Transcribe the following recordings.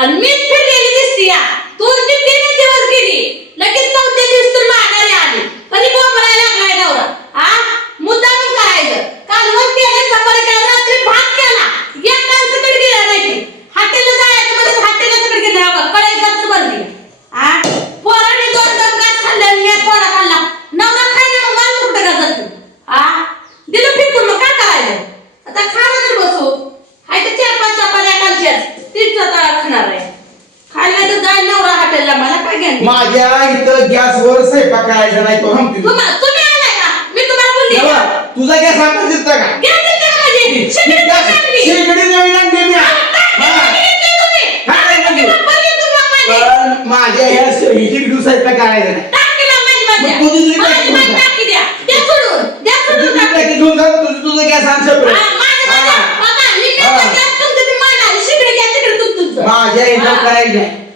al mismo माझ्या इथं गॅसवर स्वयंपाक करायचा नाही तो हमती तुम्हा- तुम्ही आलाय का मी तुम्हाला बोलली का? तेव्हा तुझा गॅस आता दिसता का माझी? शेगडी नवीन आणली मी. हा. तुम्ही. काय नाही माझी. पण माझ्या ह्या शेगडी स्वयंपाक करायचा नाही टाकी ना माझी माझ्या. मग तुझी तुझी माझी टाकी माझी घेऊन जा. टाकी द्या. द्या सोडून. द्या तुझी सोडून तुझी टाकी. टाकी घेऊन जा तुझं तुझं गॅस आण हा, separate. माझी माझी. हा. बघा, मी हा. कसं गॅस तुमचं तुम्ही मांडाल. शिकडे घ्या तिकडे तुम- तुमचं. माझ्या इथं. करायचं नाही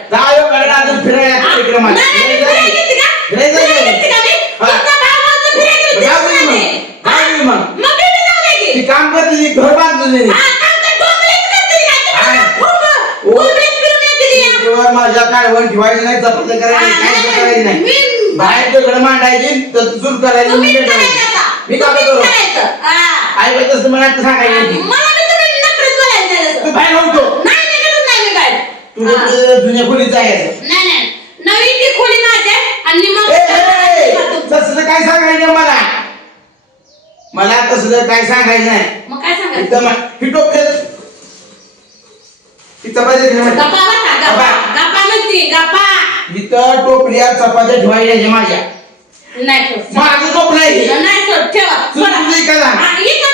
का? ते हा. मला खूप- ओ. डोंबरेच फिरून येते ती. तेव्हा माझ्या काळवण ठेवायचं नाही चपात्या करायची हा, काय नाही, करायचं नाही बाहेर तिकडे मांडायची तर सुरू करायची मी काय तुम्हीच करू. आई बाई तसं मला सांगायचं. बाहेर होतो नाही, निघतच नाही मी बाहेर. तू जुन्या खोलीत जायचं नाही, नाही. नवीन ती खोली माझी आहे आणि मग तसलं काय सांगायचं मला मला तसलं काय सांगायचं नाही मग काय सांगायचं एकदम ही टोपले ही चपाती ठेवायची. गप्पा बसा, गप्पा. गप्पा म्हणते, गप्पा. इथं टोपल्या चपात्या ठेवायच्या माझ्या नाही ठेव. माझं टोपलं आहे हे. नाही ठेव, ठेवा. तू. तुझं इकडं आण. हा, एक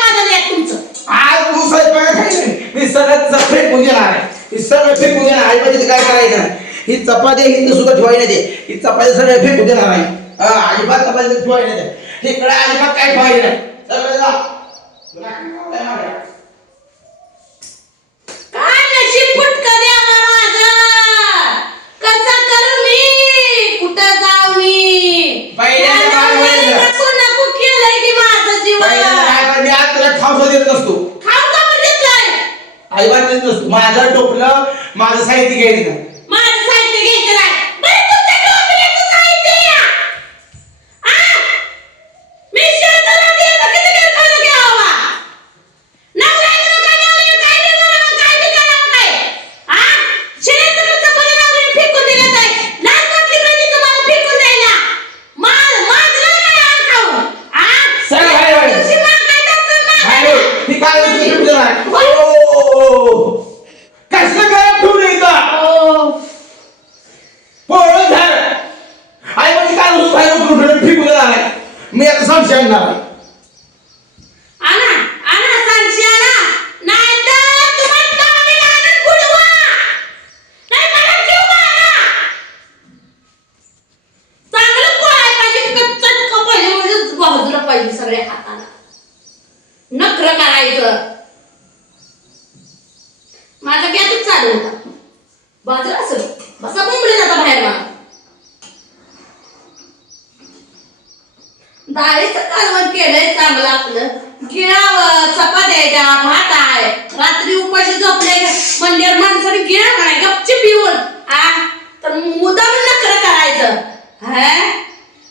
माझं, एक तुमचं. आज तू स्वयंपाक खायचं मी सगळ्यात फेकून पूजन आहे. ही सगळं फेकून देणार आई म्हणजे काय करायचं? नाही ही चपाती हिंद सुद्धा ठेवायला दे ही चपाती सगळं फेकून पूजन आहे. अजिबात चपाती ठेवायला दे इकडे अजिबात काय ठेवायला नाही. सगळं जा तुला काय करायचं आहे? काय नशीब फुटकं द्यावं माझं? कसं करू मी? कुठं जाऊ मी? पहिल्यांदा माझं काय वय व्हायचं? नको नको केलंय की माझं जीवन. पहिल्यांदा काय कर, मी आज तुला खाऊ देत नसतो खाऊ का बरं देताय? अजिबात देत नसतो माझं टोपलं माझं साहित्य घ्यायचं नाही. माझं साहित्य घ्यायचं नाही. बरं तुमच्या डोक्याचं साहित्य या. आ? मी शेताला गेलो किती वेळ खायला घ्यावा? नवऱ्यानं काय नवऱ्यानं काय बी म्हणावं, काय बी करावं काय? आ? शेताचं चपाती नवऱ्यानं फेकून दिलं काय? लाज वाटली पाहिजे तुम्हाला फेकून द्यायला. मा- माजलं नाही आण खाऊन. आ? सगळं बाहेर बाहेर. तुझी मागायचं असतं काय मागायला. रे? काय वस्तू फेकून देणार? ओ, कसलं काय ठेवलं इथं हो. पोळं झाड आई म्हणजे काय वस्तू बाहेर उतरून ठेवलं, फेकून देणार आहे. मी आता संशय आणणार आहे. आणा, आणा, सांगशी आणा. नाहीतर तुम्हाला टाळीला आणून बुडवा. नाही मला जीव मारा. चांगलं पोळायला पाहिजे, कच्चं चटकं पाहिजे, म्हणजे भाजलं पाहिजे सगळ्या हाताला. नखरं करायचं. माझा गॅसच चालू होता. बाजूला असेल. बसा बोंबले आता बाहेर मला. डाळीचं कालवण केलंय चांगलं आपलं गिळावं चपात्या द्या भात आहे रात्री उपाशी झोपले म्हणल्यावर माणसाने गिळा काय गपची पिऊ आ तर मुद्दाम नखरं करायचं हा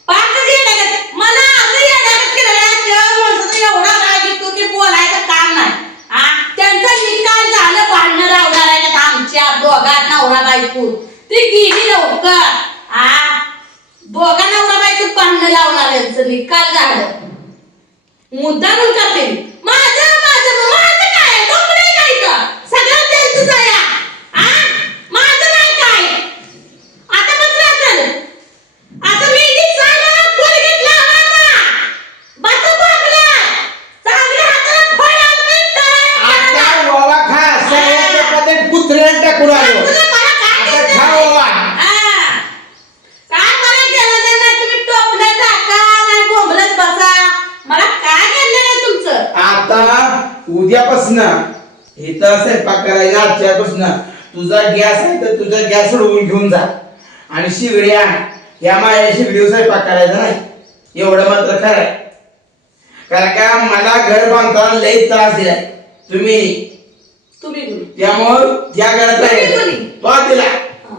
पाकच येण्यागत मला असं येण्यागत केलं त्या माणसाचं एवढा राग येतो की बोलायचं काम नाही आ त्यांचं निकाल झालं भांडणं लावणार आहे आमच्या दोघात नवरा बायको ती गेली आ? दोघा नवरा बायको पाहणं लावणार निकाल झालं. मुद्दा म्हणून करते मी. माझं माझं माझं काय आहे? डोंबरे काय इथं? सगळं त्यांचंच आहे हा. आ? माझं नाही काय आता बस झालं आता मी इथे साला कोलगेट लावायला. बस बाबला. चांगल्या हाताला फळ आणून तळायला. आता बाबा खा सगळ्या चपात्या कुत्र्याला टाकून आलो तुला मला काय आता द्यायचं खा नाही. बाबा हा. काय मला घेणं देणं नाही. तुम्ही टोपलं टाका नाही बोंबलत बसा मला काय घेणं देणं आहे तुमचं आता उद्यापासून इथं स्वयंपाक करायचा आजच्यापासून तुझा गॅस आहे तर तुझा गॅस सोडवून घेऊन जा. आणि शिगडी आण या माझ्या शिगडीवर स्वयंपाक करायचा नाही. एवढं मात्र खरं आहे. कारण का मला घर बांधताना लई त्रास दिलाय. तुम्ही? तुम्ही? त्यामुळं त्या घरात? तो दिला. हा.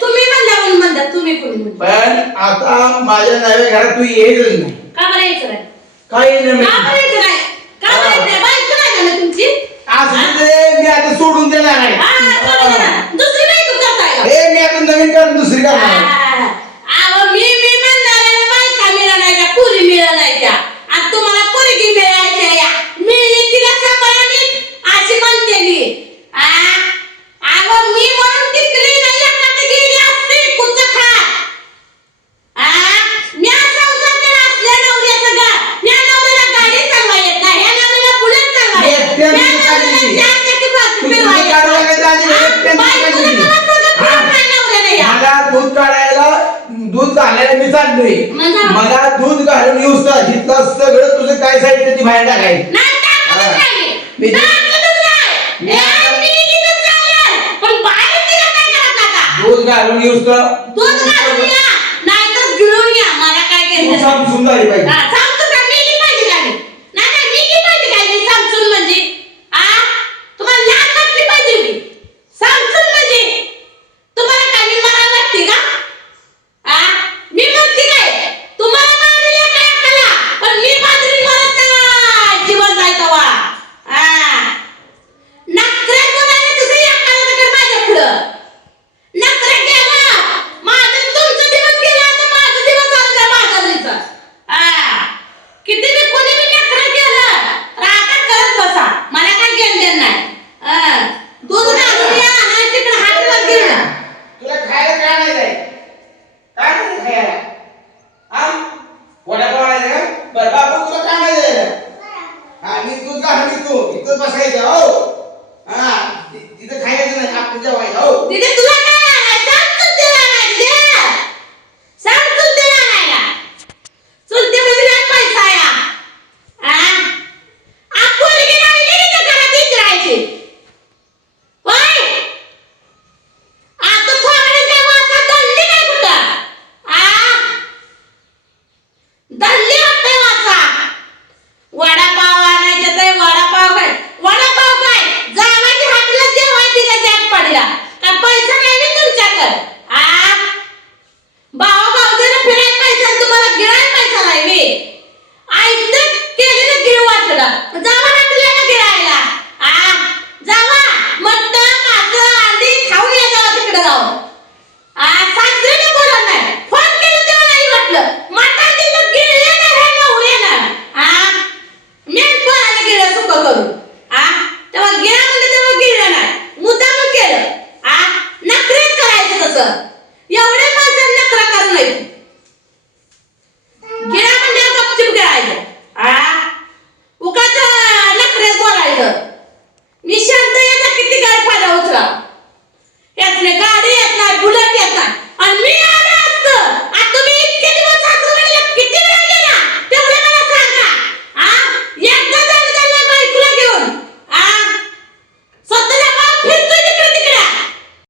तुम्ही म्हणल्या म्हणून म्हणता तुम्ही कोणी पण आता माझ्या नव्या घरात तू येतच नाही. का बरं यायचं नाही? काही का नाही बरं यायचं नाही का बरं यायचं नाही बायको नाही का ना तुमची असं ते मी आता सोडून सांगायला मी चाललोय. मजा- मला दूध घालून येऊ सर जिथलं सगळं तुझं काय साहित्य ती बाहेर टाकाय. दूध घालून येऊ सर दूध घालून या. नाही तर घेऊन या. मला तू सुंदर आहे बाई? consegue dizer, ó,